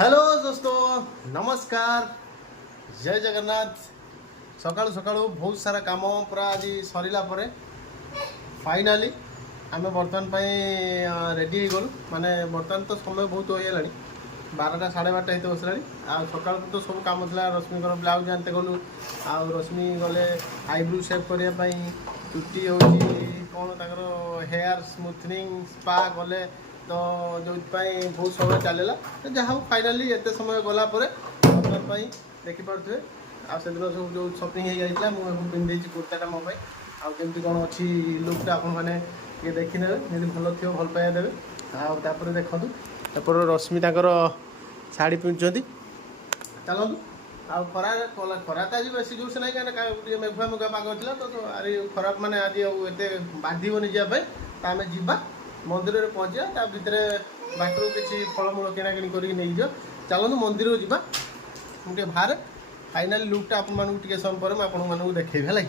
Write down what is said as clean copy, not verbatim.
Hello दोस्तों नमस्कार जय जगन्नाथ। सकाळु सकाळु बहुत सारा काम पूरा आज सरला फाइनाली आम बर्तमान रेडी हो गलु माने बर्तमान तो समय बहुत हो गलानी 12टा 12:30 हेतु बसला आ सकाळ तो सब काम था रश्मि ब्लाउज आनते गलु आ रश्मि गले आईब्रो शेप करने चुट्टी हो कौन तर हेयर स्मूथनिंग स्पा गले तो जो बहुत समय चलला तो जहाँ फाइनाली एत समय गलापर बर्तमान देखिपे आ से दिन सब जो शपिंग हो जाता मुझे पिंधे कुर्ताटा मो आमती कौन अच्छी लुकटा आपने ये देखने यदि भल थी भल पाइबा देवे आपर देखूँ एपर रश्मि तर शाढ़ी पिंधुंट चलतु आ खरा खरा तो आज बेस जोश ना कहीं मेघुआ मेघुआ पाग था तो अरे खराब माने आज एत बांधबनी जावाई तो आम जा मंदिर में पहुँचा भितर बाटर किसी फलमूल किणाकिणी कर चलतु मंदिर को जा मुझे बाहर फाइनाल लुकटा आप समय पर मुझे देखी है।